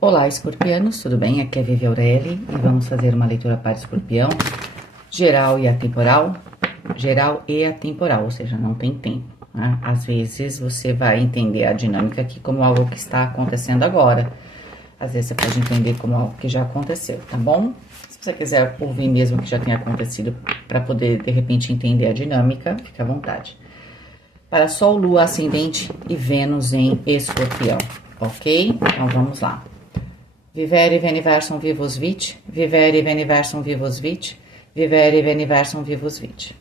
Olá, escorpianos, tudo bem? Aqui é Vivi Aureli e vamos fazer uma leitura para escorpião, geral e atemporal. Geral e atemporal, ou seja, não tem tempo, né? Às vezes você vai entender a dinâmica aqui como algo que está acontecendo agora. Às vezes você pode entender como algo que já aconteceu, tá bom? Se você quiser ouvir mesmo que já tenha acontecido para poder, de repente, entender a dinâmica, fique à vontade. Para Sol, Lua, Ascendente e Vênus em Escorpião, ok? Então vamos lá. Vivere veniversum vivus vit, vivere veniversum vivus vit, vivere veniversum vivus vit.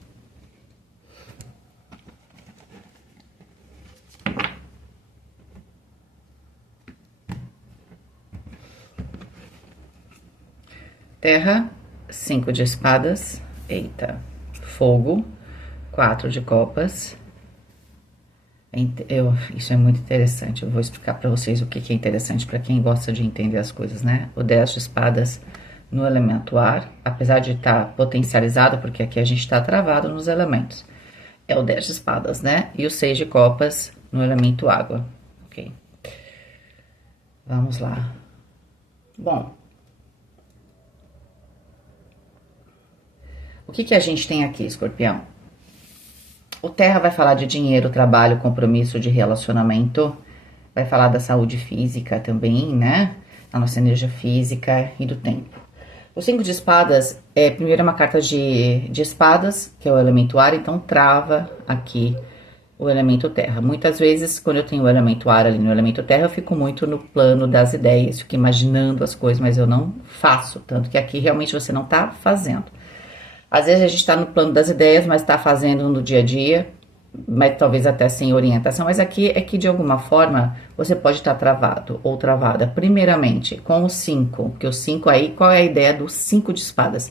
Terra, 5 de espadas, eita, fogo, 4 de copas. Isso é muito interessante, eu vou explicar para vocês o que é interessante para quem gosta de entender as coisas, né? O 10 de espadas no elemento ar, apesar de estar potencializado, porque aqui a gente está travado nos elementos, é o 10 de espadas, né? E o 6 de copas no elemento água, ok? Vamos lá. Bom, o que a gente tem aqui, escorpião? O Terra vai falar de dinheiro, trabalho, compromisso, de relacionamento. Vai falar da saúde física também, né? Da nossa energia física e do tempo. O 5 de espadas é, primeiro, uma carta de espadas, que é o elemento ar, então trava aqui o elemento terra. Muitas vezes, quando eu tenho o elemento ar ali no elemento terra, eu fico muito no plano das ideias, fico imaginando as coisas, mas eu não faço. Tanto que aqui realmente você não tá fazendo. Às vezes a gente está no plano das ideias, mas está fazendo no dia a dia, mas talvez até sem orientação. Mas aqui é que de alguma forma você pode estar travado ou travada. Primeiramente, com o 5, que o 5 aí, qual é a ideia do 5 de espadas?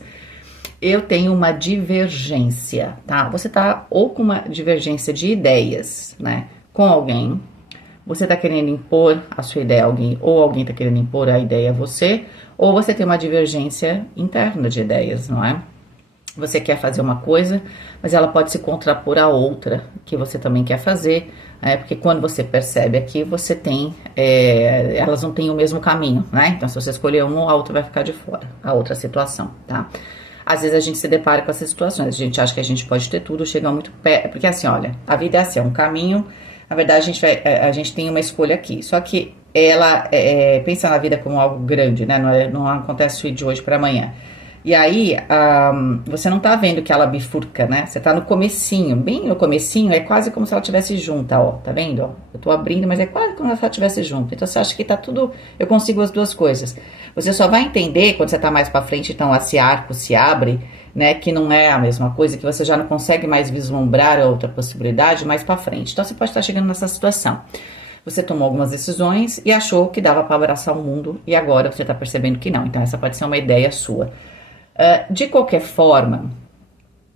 Eu tenho uma divergência, tá? Você tá ou com uma divergência de ideias, né? Com alguém, você tá querendo impor a sua ideia a alguém, ou alguém tá querendo impor a ideia a você, ou você tem uma divergência interna de ideias, não é? Você quer fazer uma coisa, mas ela pode se contrapor a outra que você também quer fazer, porque quando você percebe aqui, você tem, elas não têm o mesmo caminho, né? Então, se você escolher uma, a outra vai ficar de fora, a outra situação, tá? Às vezes a gente se depara com essas situações, a gente acha que a gente pode ter tudo, chega muito perto, porque assim, olha, a vida é assim, é um caminho, na verdade a gente tem uma escolha aqui, só que ela pensa na vida como algo grande, né? Não acontece de hoje para amanhã. E aí, você não tá vendo que ela bifurca, né? Você tá no comecinho, bem no comecinho, é quase como se ela estivesse junta, ó. Tá vendo, ó? Eu tô abrindo, mas é quase como se ela estivesse junta. Então, você acha que tá tudo... Eu consigo as duas coisas. Você só vai entender, quando você tá mais pra frente, então, esse arco se abre, né? Que não é a mesma coisa, que você já não consegue mais vislumbrar a outra possibilidade mais pra frente. Então, você pode estar chegando nessa situação. Você tomou algumas decisões e achou que dava pra abraçar o mundo, e agora você tá percebendo que não. Então, essa pode ser uma ideia sua. De qualquer forma,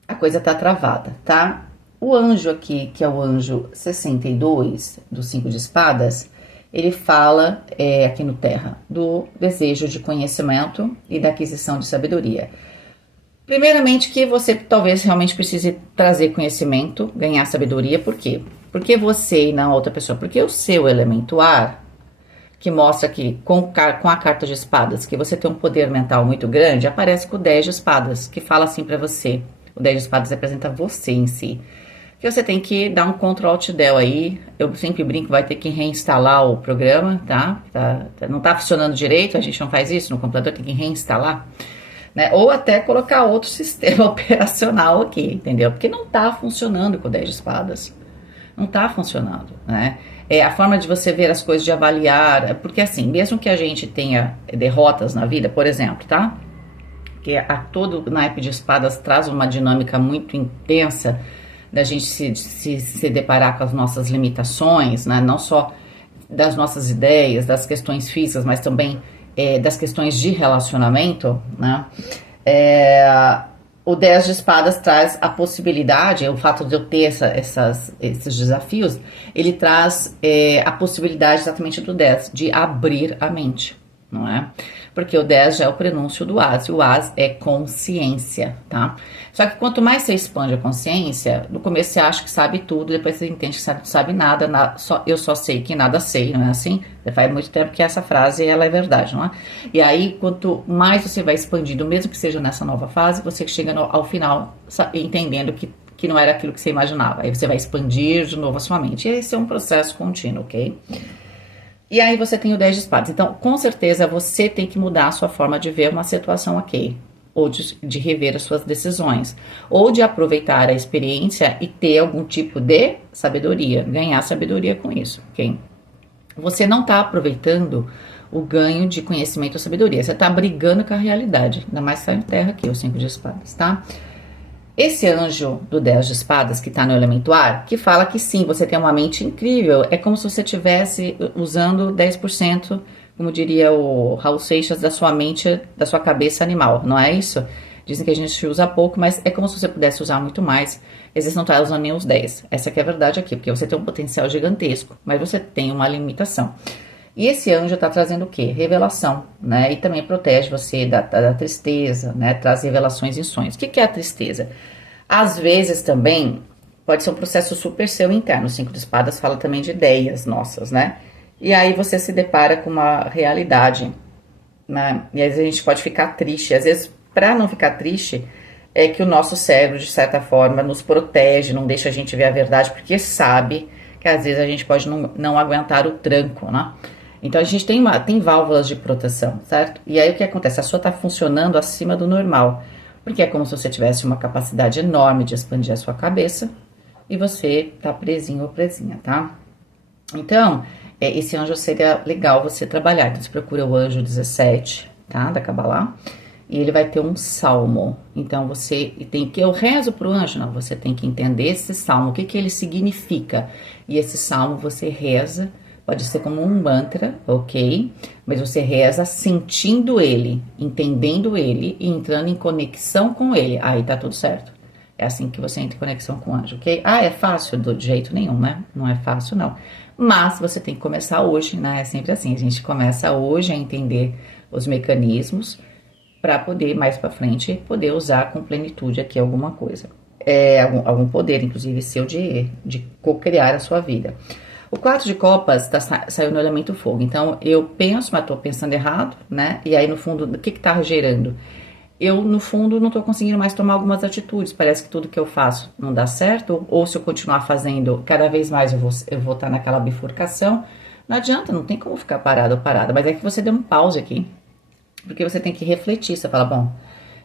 a coisa tá travada, tá? O anjo aqui, que é o anjo 62 do 5 de espadas, ele fala, aqui no Terra, do desejo de conhecimento e da aquisição de sabedoria. Primeiramente, que você talvez realmente precise trazer conhecimento, ganhar sabedoria, por quê? Porque você e não a outra pessoa, porque o seu elemento ar, que mostra que com a carta de espadas, que você tem um poder mental muito grande, aparece com o 10 de espadas, que fala assim pra você. O 10 de espadas representa você em si. Que você tem que dar um Ctrl Alt Del aí. Eu sempre brinco, vai ter que reinstalar o programa, tá? Não tá funcionando direito, a gente não faz isso no computador, tem que reinstalar. Né? Ou até colocar outro sistema operacional aqui, entendeu? Porque não tá funcionando com o 10 de espadas. Não tá funcionando, né? A forma de você ver as coisas, de avaliar, porque assim, mesmo que a gente tenha derrotas na vida, por exemplo, tá? Que todo naipe de espadas traz uma dinâmica muito intensa da gente se deparar com as nossas limitações, né? Não só das nossas ideias, das questões físicas, mas também das questões de relacionamento, né? O 10 de espadas traz a possibilidade, o fato de eu ter esses desafios, ele traz a possibilidade exatamente do 10, de abrir a mente, não é? Porque o 10 já é o prenúncio do As, e o As é consciência, tá? Só que quanto mais você expande a consciência, no começo você acha que sabe tudo, depois você entende que você não sabe nada, eu só sei que nada sei, não é assim? Faz muito tempo que essa frase, ela é verdade, não é? E aí, quanto mais você vai expandindo, mesmo que seja nessa nova fase, você chega ao final entendendo que não era aquilo que você imaginava. Aí você vai expandir de novo a sua mente. E esse é um processo contínuo, ok? E aí você tem o 10 de espadas. Então, com certeza, você tem que mudar a sua forma de ver uma situação, ok? Ou de rever as suas decisões. Ou de aproveitar a experiência e ter algum tipo de sabedoria. Ganhar sabedoria com isso, ok? Você não está aproveitando o ganho de conhecimento ou sabedoria. Você está brigando com a realidade. Ainda mais saindo terra aqui, o 5 de espadas, tá? Esse anjo do 10 de espadas, que tá no elemento ar, que fala que sim, você tem uma mente incrível, é como se você estivesse usando 10%, como diria o Raul Seixas, da sua mente, da sua cabeça animal, não é isso? Dizem que a gente usa pouco, mas é como se você pudesse usar muito mais. Às vezes não tá usando nem os 10. Essa que é a verdade aqui, porque você tem um potencial gigantesco, mas você tem uma limitação. E esse anjo está trazendo o quê? Revelação, né? E também protege você da tristeza, né? Traz revelações em sonhos. O que é a tristeza? Às vezes também pode ser um processo super seu interno. O 5 de espadas fala também de ideias nossas, né? E aí você se depara com uma realidade, né? E às vezes a gente pode ficar triste. Às vezes, para não ficar triste, é que o nosso cérebro, de certa forma, nos protege, não deixa a gente ver a verdade, porque sabe que às vezes a gente pode não aguentar o tranco, né? Então a gente tem válvulas de proteção, certo? E aí o que acontece? A sua está funcionando acima do normal, porque é como se você tivesse uma capacidade enorme de expandir a sua cabeça e você tá presinho ou presinha, tá? Então, esse anjo seria legal você trabalhar. Então você procura o anjo 17, tá? Da Kabbalah. E ele vai ter um salmo. Então você tem que. Eu rezo pro anjo, não. Você tem que entender esse salmo, o que ele significa. E esse salmo você reza. Pode ser como um mantra, ok? Mas você reza sentindo ele, entendendo ele e entrando em conexão com ele. Aí tá tudo certo. É assim que você entra em conexão com o anjo, ok? Ah, é fácil? De jeito nenhum, né? Não é fácil, não. Mas você tem que começar hoje, né? É sempre assim. A gente começa hoje a entender os mecanismos para poder, mais para frente, poder usar com plenitude aqui alguma coisa. Algum poder, inclusive, seu de co-criar a sua vida. O 4 de copas saiu no elemento fogo. Então, eu penso, mas tô pensando errado, né? E aí, no fundo, o que tá gerando? Eu, no fundo, não tô conseguindo mais tomar algumas atitudes. Parece que tudo que eu faço não dá certo. Ou se eu continuar fazendo, cada vez mais eu vou estar naquela bifurcação. Não adianta, não tem como ficar parado ou parada. Mas é que você deu um pause aqui. Porque você tem que refletir. Você fala, bom,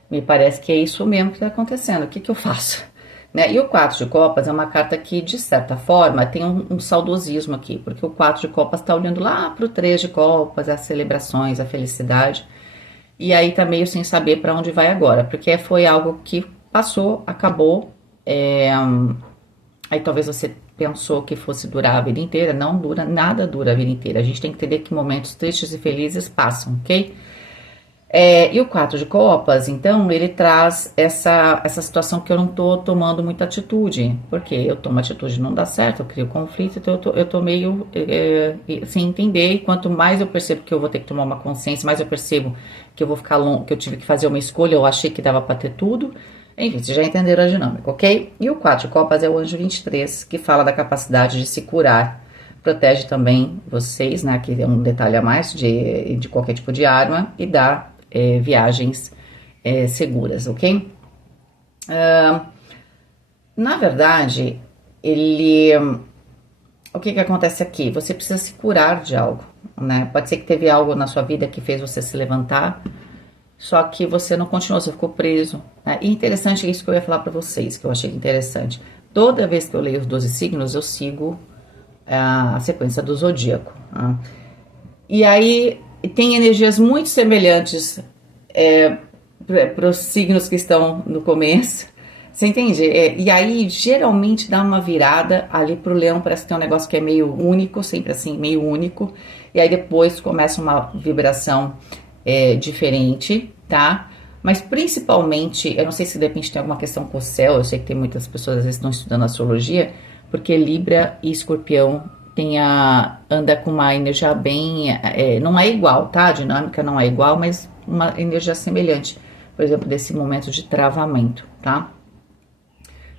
me parece que é isso mesmo que tá acontecendo. O que eu faço? Né? E o 4 de copas é uma carta que, de certa forma, tem um saudosismo aqui, porque o 4 de copas está olhando lá para o 3 de copas, as celebrações, a felicidade, e aí tá meio sem saber para onde vai agora, porque foi algo que passou, acabou, aí talvez você pensou que fosse durar a vida inteira, não dura, nada dura a vida inteira, a gente tem que entender que momentos tristes e felizes passam, ok? E o 4 de copas, então, ele traz essa situação que eu não tô tomando muita atitude, porque eu tomo atitude não dá certo, eu crio conflito, então eu tô meio sem entender, e quanto mais eu percebo que eu vou ter que tomar uma consciência, mais eu percebo que eu vou ficar longo, que eu tive que fazer uma escolha, eu achei que dava pra ter tudo, enfim, vocês já entenderam a dinâmica, ok? E o 4 de copas é o anjo 23, que fala da capacidade de se curar, protege também vocês, né, que é um detalhe a mais de qualquer tipo de arma, e dá viagens seguras, ok? Na verdade, o que acontece aqui? Você precisa se curar de algo, né? Pode ser que teve algo na sua vida que fez você se levantar, só que você não continuou, você ficou preso, né? E interessante isso que eu ia falar para vocês, que eu achei interessante. Toda vez que eu leio os 12 signos, eu sigo a sequência do zodíaco, né? E aí tem energias muito semelhantes para os signos que estão no começo, você entende? E aí geralmente dá uma virada ali pro leão, parece que tem um negócio que é meio único, sempre assim, meio único, e aí depois começa uma vibração diferente, tá? Mas principalmente, eu não sei se de repente tem alguma questão com o céu, eu sei que tem muitas pessoas às vezes estão estudando astrologia, porque Libra e Escorpião anda com uma energia bem, não é igual, tá? A dinâmica não é igual, mas uma energia semelhante, por exemplo, desse momento de travamento, tá?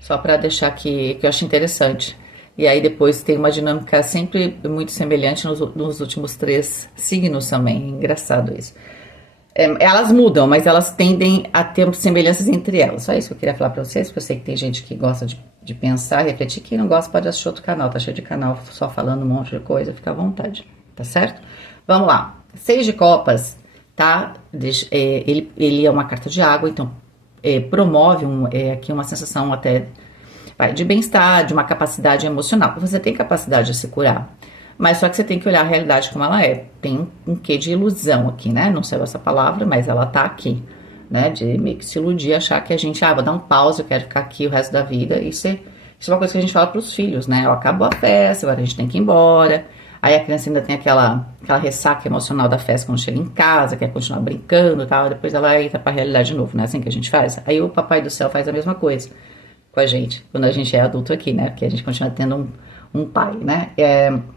Só para deixar aqui, que eu acho interessante. E aí depois tem uma dinâmica sempre muito semelhante nos últimos 3 signos também, engraçado isso. Elas mudam, mas elas tendem a ter semelhanças entre elas. Só isso que eu queria falar pra vocês, porque eu sei que tem gente que gosta de pensar, refletir. Quem não gosta pode assistir outro canal, tá cheio de canal só falando um monte de coisa, fica à vontade, tá certo? Vamos lá. 6 de copas, tá? Ele é uma carta de água, então promove aqui uma sensação até de bem-estar, de uma capacidade emocional. Você tem capacidade de se curar. Mas só que você tem que olhar a realidade como ela é. Tem um quê de ilusão aqui, né? Não saiu essa palavra, mas ela tá aqui, né? De meio que se iludir, achar que a gente, vou dar um pause, eu quero ficar aqui o resto da vida. Isso é uma coisa que a gente fala pros filhos, né? Acabou a festa, agora a gente tem que ir embora. Aí a criança ainda tem aquela ressaca emocional da festa quando chega em casa, quer continuar brincando e tal. Depois ela entra pra realidade de novo, né? Assim que a gente faz. Aí o Papai do Céu faz a mesma coisa com a gente, quando a gente é adulto aqui, né? Porque a gente continua tendo um pai, né?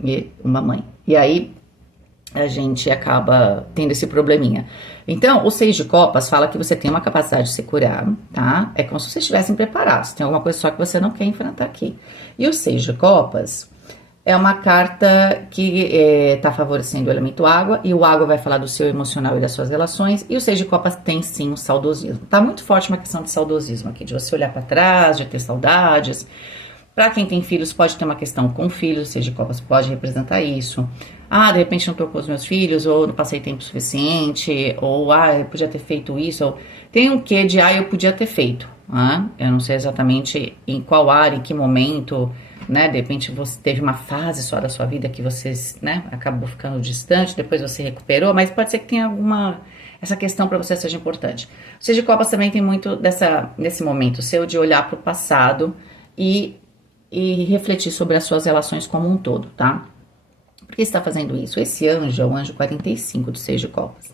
E uma mãe. E aí a gente acaba tendo esse probleminha. Então, o 6 de copas fala que você tem uma capacidade de se curar, tá? É como se vocês estivessem preparados. Tem alguma coisa só que você não quer enfrentar aqui. E o 6 de copas é uma carta que tá favorecendo o elemento água. E o água vai falar do seu emocional e das suas relações. E o 6 de copas tem sim um saudosismo. Tá muito forte uma questão de saudosismo aqui. De você olhar para trás, de ter saudades. Para quem tem filhos, pode ter uma questão com filhos, o 6 de copas pode representar isso. De repente não tô com os meus filhos, ou não passei tempo suficiente, ou eu podia ter feito isso, ou tem um quê de eu podia ter feito. Eu não sei exatamente em qual área, em que momento, né? De repente você teve uma fase só da sua vida que você, né, acabou ficando distante, depois você recuperou, mas pode ser que tenha essa questão para você seja importante. O 6 de copas também tem muito nesse momento seu de olhar para o passado e refletir sobre as suas relações como um todo, tá? Por que você está fazendo isso? Esse anjo é o anjo 45 do 6 de copas.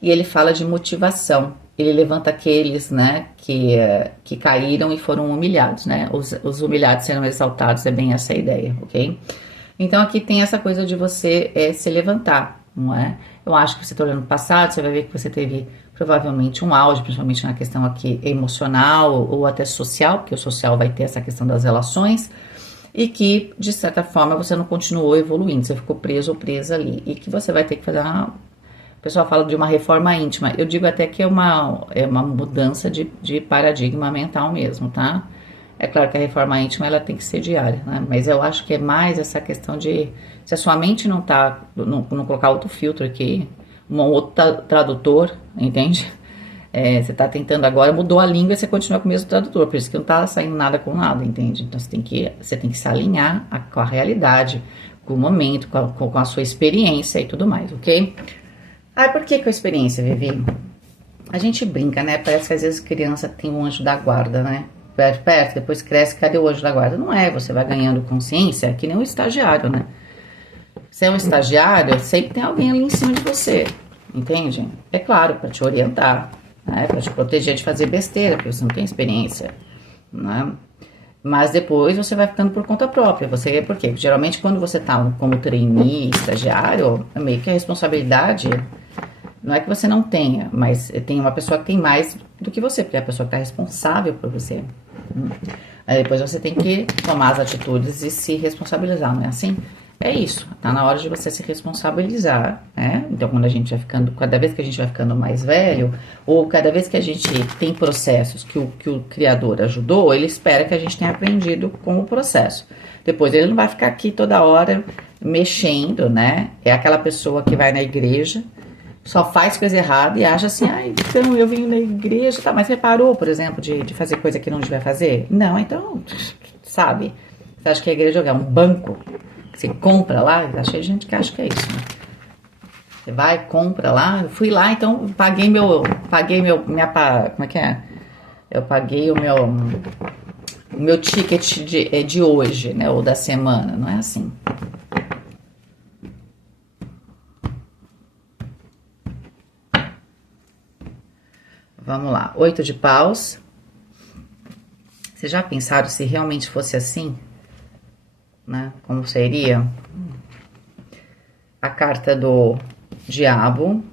E ele fala de motivação. Ele levanta aqueles, né, que caíram e foram humilhados, né? Os humilhados serão exaltados, é bem essa a ideia, ok? Então aqui tem essa coisa de você se levantar, não é? Eu acho que você está olhando no passado, você vai ver que você teve provavelmente um auge, principalmente na questão aqui emocional ou até social, porque o social vai ter essa questão das relações, e que, de certa forma, você não continuou evoluindo, você ficou preso ou presa ali, e que você vai ter que fazer o pessoal fala de uma reforma íntima, eu digo até que é uma mudança de paradigma mental mesmo, tá? É claro que a reforma íntima ela tem que ser diária, né? Mas eu acho que é mais essa questão de, se a sua mente não colocar outro filtro aqui, um outro tradutor, entende? Você tá tentando agora, mudou a língua e você continua com o mesmo tradutor, por isso que não tá saindo nada com nada, entende? Então você tem que se alinhar com a realidade, com o momento, com a sua experiência e tudo mais, ok? Por que com a experiência, Vivi? A gente brinca, né? Parece que às vezes criança tem um anjo da guarda, né? Perto, depois cresce, cadê o anjo da guarda? Não é, você vai ganhando consciência, que nem um estagiário, né? Você é um estagiário, sempre tem alguém ali em cima de você, entende? É claro, para te orientar, né? Para te proteger de fazer besteira, porque você não tem experiência, né? Mas depois você vai ficando por conta própria. Por quê? Geralmente quando você tá como trainee, estagiário, é meio que a responsabilidade, não é que você não tenha, mas tem uma pessoa que tem mais do que você, porque é a pessoa que está responsável por você. Aí depois você tem que tomar as atitudes e se responsabilizar, não é assim? É isso, tá na hora de você se responsabilizar, né? Então quando a gente vai ficando, cada vez que a gente vai ficando mais velho, ou cada vez que a gente tem processos que o Criador ajudou, ele espera que a gente tenha aprendido com o processo. Depois ele não vai ficar aqui toda hora mexendo, né? É aquela pessoa que vai na igreja, só faz coisa errada e acha assim, então eu vim na igreja, tá, mas reparou, por exemplo, de fazer coisa que não devia fazer? Não, então, sabe? Você acha que a igreja é um banco? Você compra lá, tá cheio de gente que acha que é isso, né? Você vai, compra lá, eu fui lá, então como é que é? Eu paguei o meu ticket de hoje, né, ou da semana, não é assim. Vamos lá, 8 de paus. Vocês já pensaram se realmente fosse assim? né? Como seria a carta do diabo.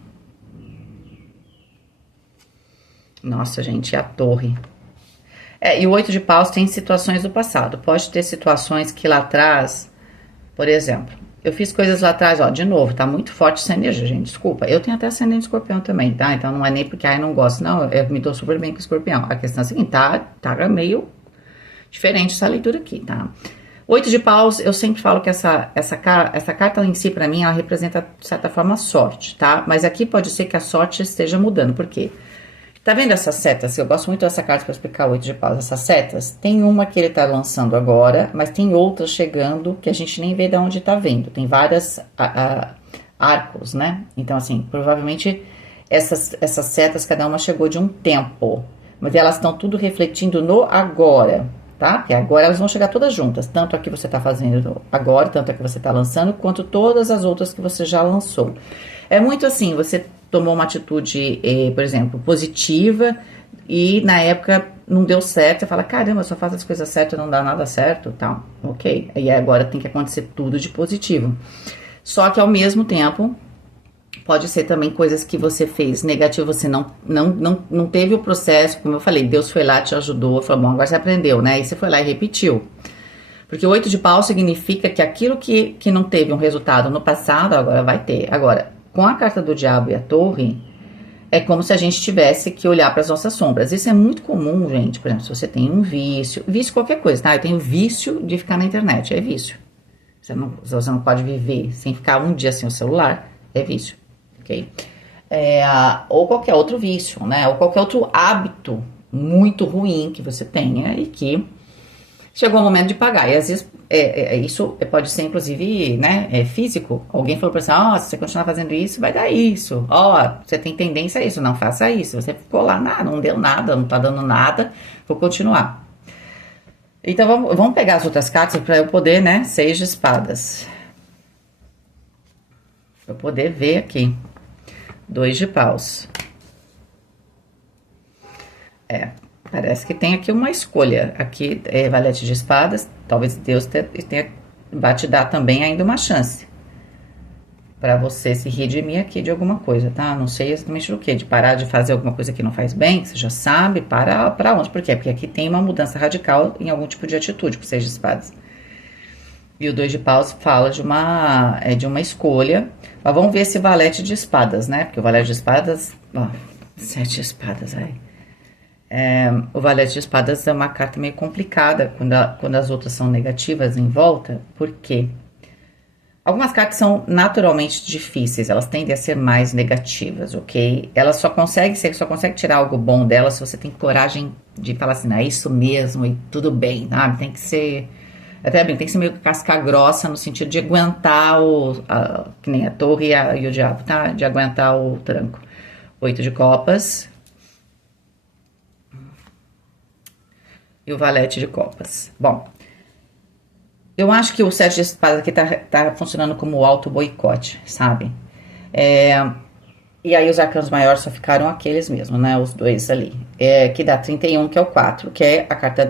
Nossa, gente, e a torre. E o 8 de paus tem situações do passado. Pode ter situações que lá atrás, por exemplo, eu fiz coisas lá atrás, ó, de novo, tá muito forte essa energia, gente, desculpa. Eu tenho até ascendente escorpião também, tá? Então não é nem porque, eu não gosto, não, eu me dou super bem com escorpião. A questão é a seguinte, tá meio diferente essa leitura aqui, tá? 8 de paus, eu sempre falo que essa carta em si, pra mim, ela representa, de certa forma, sorte, tá? Mas aqui pode ser que a sorte esteja mudando, por quê? Tá vendo essas setas? Eu gosto muito dessa carta para explicar o 8 de paus. Essas setas, tem uma que ele tá lançando agora, mas tem outras chegando que a gente nem vê de onde tá vendo. Tem várias arcos, né? Então, assim, provavelmente essas setas, cada uma chegou de um tempo. Mas elas estão tudo refletindo no agora, tá? Porque agora elas vão chegar todas juntas. Tanto a que você tá fazendo agora, tanto a que você tá lançando, quanto todas as outras que você já lançou. É muito assim, você tomou uma atitude, por exemplo, positiva e na época não deu certo, você fala, caramba, eu só faço as coisas certas, não dá nada certo, tal, ok. E agora tem que acontecer tudo de positivo. Só que ao mesmo tempo, pode ser também coisas que você fez negativo, você não teve o processo, como eu falei, Deus foi lá, te ajudou, falou, bom, agora você aprendeu, né? E você foi lá e repetiu. Porque o 8 de pau significa que aquilo que não teve um resultado no passado, agora vai ter. Agora, com a carta do diabo e a torre, é como se a gente tivesse que olhar para as nossas sombras. Isso é muito comum, gente. Por exemplo, se você tem um vício qualquer coisa, tá? Eu tenho vício de ficar na internet, é vício. Você não pode viver sem ficar um dia sem o celular, é vício, ok? Ou qualquer outro vício, né? Ou qualquer outro hábito muito ruim que você tenha e que chegou o momento de pagar. E às vezes isso pode ser, inclusive, né, físico. Alguém falou pra você, se você continuar fazendo isso, vai dar isso. Você tem tendência a isso, não faça isso. Você ficou lá, não deu nada, não tá dando nada, vou continuar. Então, vamos pegar as outras cartas para eu poder, né, 6 de espadas. Pra eu poder ver aqui. 2 de paus. Parece que tem aqui uma escolha. Aqui é valete de espadas. Talvez Deus vai te dar também ainda uma chance. Pra você se redimir aqui de alguma coisa, tá? Não sei exatamente do que. De parar de fazer alguma coisa que não faz bem. Que você já sabe. Pra onde? Por quê? Porque aqui tem uma mudança radical em algum tipo de atitude com 6 de espadas. E o 2 de paus fala de uma escolha. Mas vamos ver esse valete de espadas, né? Porque o valete de espadas... 7 de espadas, ai... o valete de espadas é uma carta meio complicada quando as outras são negativas em volta, porque algumas cartas são naturalmente difíceis, elas tendem a ser mais negativas, ok? Você só consegue tirar algo bom delas se você tem coragem de falar assim, é isso mesmo e tudo bem, sabe? Tem que ser meio casca grossa no sentido de aguentar que nem a torre e o diabo, tá? De aguentar o tranco. 8 de copas. E o valete de copas. Bom, eu acho que o 7 de espadas aqui tá funcionando como auto boicote, sabe? E aí os arcanos maiores só ficaram aqueles mesmo, né? Os dois ali. Que dá 31, que é o 4, que é a carta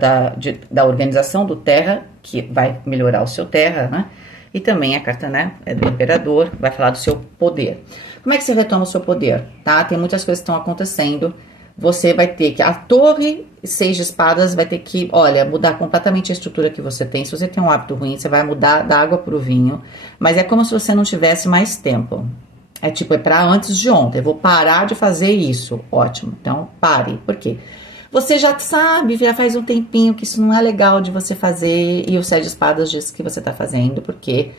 da organização do terra, que vai melhorar o seu terra, né? E também a carta, né, do imperador, vai falar do seu poder. Como é que você retoma o seu poder, tá? Tem muitas coisas que estão acontecendo. Você vai ter que... A torre 6 de espadas vai ter que, mudar completamente a estrutura que você tem. Se você tem um hábito ruim, você vai mudar da água pro vinho. Mas é como se você não tivesse mais tempo. É pra antes de ontem. Eu vou parar de fazer isso. Ótimo. Então, pare. Por quê? Você já sabe, já faz um tempinho que isso não é legal de você fazer. E o 7 de espadas diz que você tá fazendo. Porque...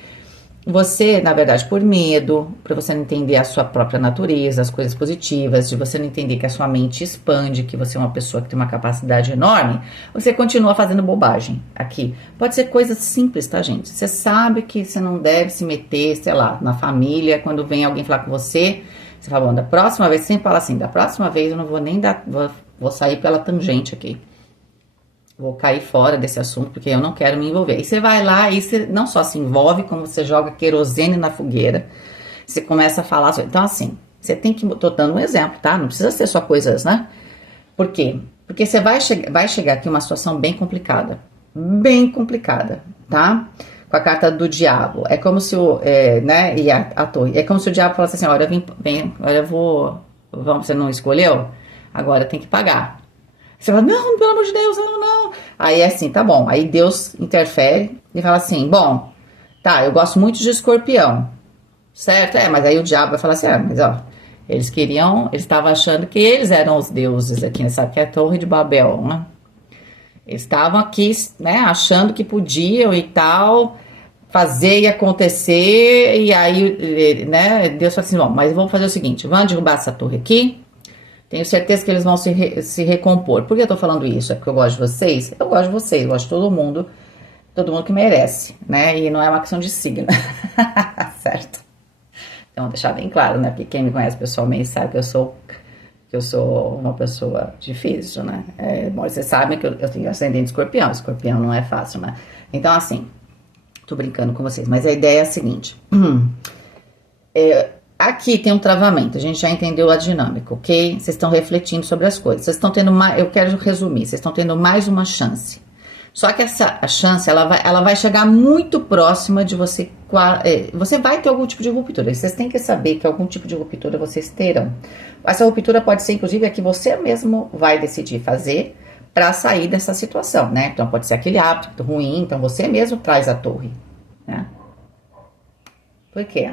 você, na verdade, por medo, para você não entender a sua própria natureza, as coisas positivas, de você não entender que a sua mente expande, que você é uma pessoa que tem uma capacidade enorme, você continua fazendo bobagem aqui. Pode ser coisas simples, tá, gente? Você sabe que você não deve se meter, sei lá, na família, quando vem alguém falar com você, você fala, bom, da próxima vez, você sempre fala assim, da próxima vez eu não vou nem vou sair pela tangente aqui. Vou cair fora desse assunto, porque eu não quero me envolver. E você vai lá e você não só se envolve, como você joga querosene na fogueira. Você começa a falar... Então, assim, você tem que... Tô dando um exemplo, tá? Não precisa ser só coisas, né? Por quê? Porque você vai chegar aqui uma situação bem complicada. Bem complicada, tá? com a carta do diabo. É como se o, né, e a torre. É como se o diabo falasse assim, olha, olha, você não escolheu? Agora tem que pagar. Você fala, não, pelo amor de Deus, não. Aí é assim, tá bom. Aí Deus interfere e fala assim, bom, tá, eu gosto muito de escorpião, certo? Mas aí o diabo vai falar assim, mas ó, eles estavam achando que eles eram os deuses aqui, né? Sabe que é a Torre de Babel, né? Eles estavam aqui, né, achando que podiam e tal, fazer e acontecer, e aí, né, Deus falou assim, bom, mas vamos fazer o seguinte, vamos derrubar essa torre aqui, tenho certeza que eles vão se recompor. Por que eu tô falando isso? É porque eu gosto de vocês? Eu gosto de vocês, eu gosto de todo mundo que merece, né, e não é uma questão de signo, certo? Então, deixar bem claro, né, porque quem me conhece pessoalmente sabe que eu sou uma pessoa difícil, né? Bom, vocês sabem que eu tenho ascendente escorpião. Escorpião não é fácil, né? Então, assim, tô brincando com vocês, mas a ideia é a seguinte. Aqui tem um travamento, a gente já entendeu a dinâmica, ok? Vocês estão refletindo sobre as coisas. Vocês estão tendo mais, eu quero resumir, vocês estão tendo mais uma chance. Só que a chance, ela vai chegar muito próxima de você. Você vai ter algum tipo de ruptura. Vocês têm que saber que algum tipo de ruptura vocês terão. Essa ruptura pode ser, inclusive, a que você mesmo vai decidir fazer para sair dessa situação, né? Então, pode ser aquele hábito ruim. Então, você mesmo traz a torre, né? Por quê?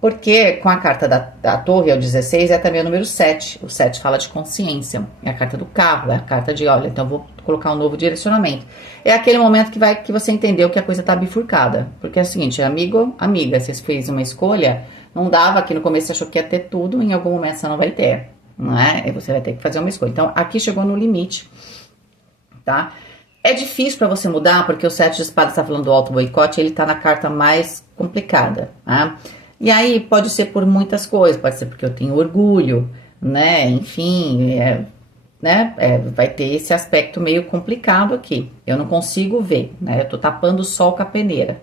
Porque com a carta da torre, é o 16, é também o número 7. O 7 fala de consciência. É a carta do carro, é a carta de, olha, então eu vou colocar um novo direcionamento. É aquele momento que você entendeu que a coisa tá bifurcada. Porque é o seguinte, amiga, você fez uma escolha, não dava, aqui no começo você achou que ia ter tudo, em algum momento você não vai ter, não é? E você vai ter que fazer uma escolha. Então, aqui chegou no limite, tá? É difícil para você mudar, porque o 7 de espadas tá falando do auto-boicote, ele tá na carta mais complicada, tá? E aí pode ser por muitas coisas, pode ser porque eu tenho orgulho, né? Enfim, vai ter esse aspecto meio complicado aqui. Eu não consigo ver, né? Eu tô tapando o sol com a peneira,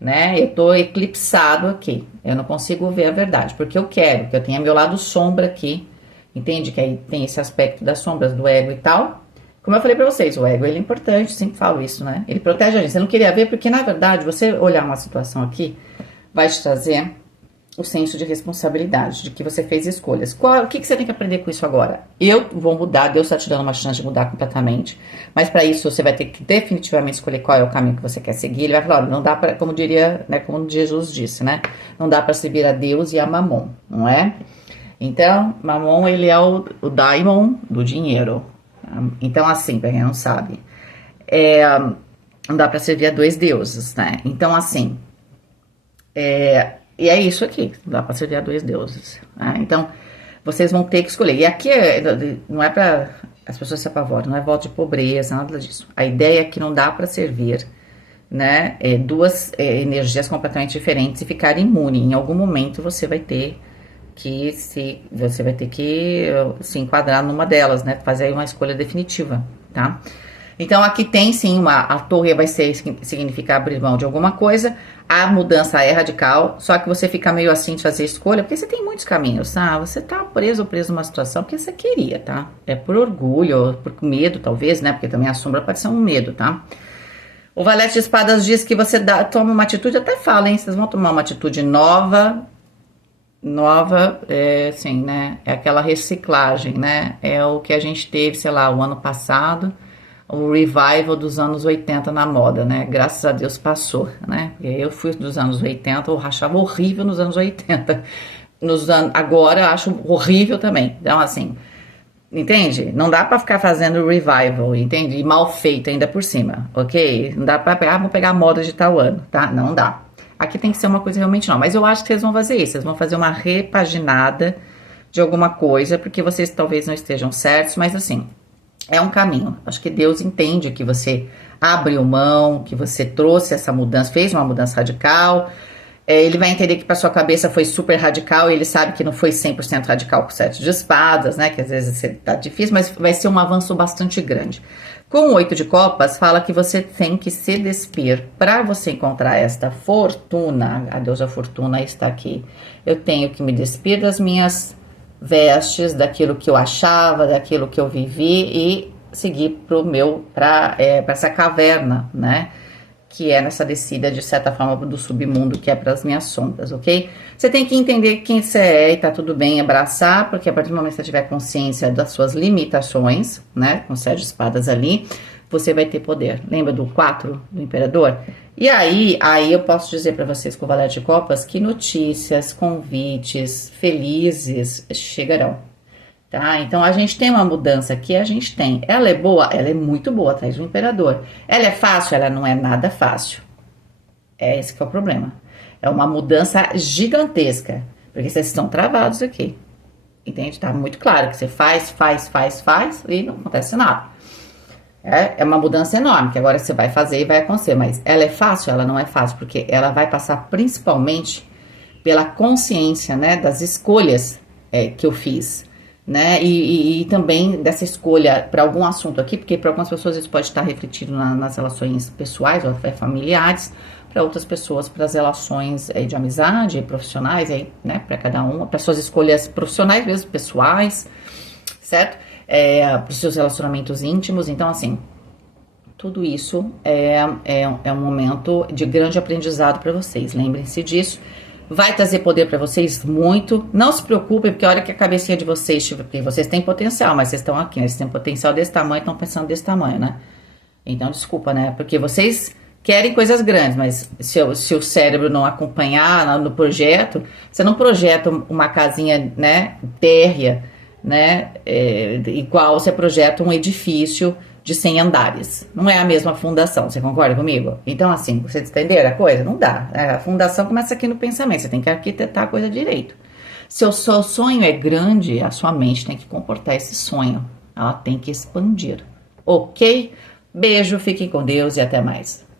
né? Eu tô eclipsado aqui. Eu não consigo ver a verdade, porque eu quero que eu tenha meu lado sombra aqui, entende? Que aí tem esse aspecto das sombras do ego e tal. Como eu falei pra vocês, o ego ele é importante, sempre falo isso, né? Ele protege a gente. Você não queria ver, porque na verdade, você olhar uma situação aqui vai te trazer o senso de responsabilidade, de que você fez escolhas. O que você tem que aprender com isso agora? Eu vou mudar, Deus está te dando uma chance de mudar completamente, mas para isso você vai ter que definitivamente escolher qual é o caminho que você quer seguir. Ele vai falar, olha, não dá para, como diria, né, como Jesus disse, né? Não dá para servir a Deus e a Mamon, não é? Então, Mamon, ele é o daimon do dinheiro. Então, assim, para quem não sabe, não dá para servir a dois deuses, né? Então, assim, e é isso aqui, dá para servir a dois deuses, né? Então, vocês vão ter que escolher. E aqui não é para as pessoas se apavoram, não é voto de pobreza, nada disso. A ideia é que não dá para servir, né, duas energias completamente diferentes e ficar imune. Em algum momento você vai ter que se enquadrar numa delas, né? Fazer aí uma escolha definitiva, tá? Então, aqui tem sim a torre vai significar abrir mão de alguma coisa, a mudança é radical, só que você fica meio assim de fazer escolha, porque você tem muitos caminhos, tá? Você tá preso numa situação porque você queria, tá? É por orgulho, por medo, talvez, né? Porque também a sombra pode ser um medo, tá? O Valete de Espadas diz que você toma uma atitude, até fala, hein? Vocês vão tomar uma atitude nova, assim, né? É aquela reciclagem, né? É o que a gente teve, sei lá, o ano passado, o revival dos anos 80 na moda, né? Graças a Deus passou, né? Eu fui dos anos 80, eu achava horrível nos anos 80. Agora eu acho horrível também. Então, assim, entende? Não dá pra ficar fazendo revival, entende? E mal feito ainda por cima, ok? Não dá pra pegar, vou pegar a moda de tal ano, tá? Não dá. Aqui tem que ser uma coisa realmente não. Mas eu acho que vocês vão fazer isso. Vocês vão fazer uma repaginada de alguma coisa, porque vocês talvez não estejam certos, mas assim, é um caminho. Acho que Deus entende que você abriu mão, que você trouxe essa mudança, fez uma mudança radical. Ele vai entender que para sua cabeça foi super radical e ele sabe que não foi 100% radical com o 7 de espadas, né? Que às vezes tá difícil, mas vai ser um avanço bastante grande. Com o 8 de copas, fala que você tem que se despir. Para você encontrar esta fortuna, a deusa fortuna está aqui. Eu tenho que me despir das minhas vestes, daquilo que eu achava, daquilo que eu vivi e seguir para essa caverna, né? que é nessa descida, de certa forma, do submundo, que é para as minhas sombras, ok? Você tem que entender quem você é e tá tudo bem, abraçar, porque a partir do momento que você tiver consciência das suas limitações, né, com o 7 de espadas ali, você vai ter poder. Lembra do 4 do imperador? E aí eu posso dizer para vocês com o Valete de Copas que notícias, convites felizes chegarão. Tá? Então a gente tem uma mudança aqui, a gente tem. Ela é boa? Ela é muito boa, atrás do imperador. Ela é fácil? Ela não é nada fácil. É esse que é o problema. É uma mudança gigantesca, porque vocês estão travados aqui. Entende? Tá muito claro que você faz e não acontece nada. É uma mudança enorme, que agora você vai fazer e vai acontecer. Mas ela é fácil? Ela não é fácil, porque ela vai passar principalmente pela consciência, né, das escolhas que eu fiz, né, e também dessa escolha para algum assunto aqui, porque para algumas pessoas isso pode estar refletido nas relações pessoais ou até familiares, para outras pessoas, para as relações de amizade, profissionais, né, para cada um, para suas escolhas profissionais mesmo, pessoais, certo? Para os seus relacionamentos íntimos. Então, assim, tudo isso é um momento de grande aprendizado para vocês, lembrem-se disso. Vai trazer poder para vocês muito. Não se preocupem, porque a hora que a cabecinha de vocês, porque vocês têm potencial, mas vocês estão aqui, né? Vocês têm potencial desse tamanho, estão pensando desse tamanho, né? Então, desculpa, né? Porque vocês querem coisas grandes, mas se o cérebro não acompanhar no projeto, você não projeta uma casinha, né, térrea, né, igual você projeta um edifício de 100 andares. Não é a mesma fundação, você concorda comigo? Então, assim, vocês entenderam a coisa? Não dá. A fundação começa aqui no pensamento, você tem que arquitetar a coisa direito. Se o seu sonho é grande, a sua mente tem que comportar esse sonho. Ela tem que expandir. Ok? Beijo, fiquem com Deus e até mais.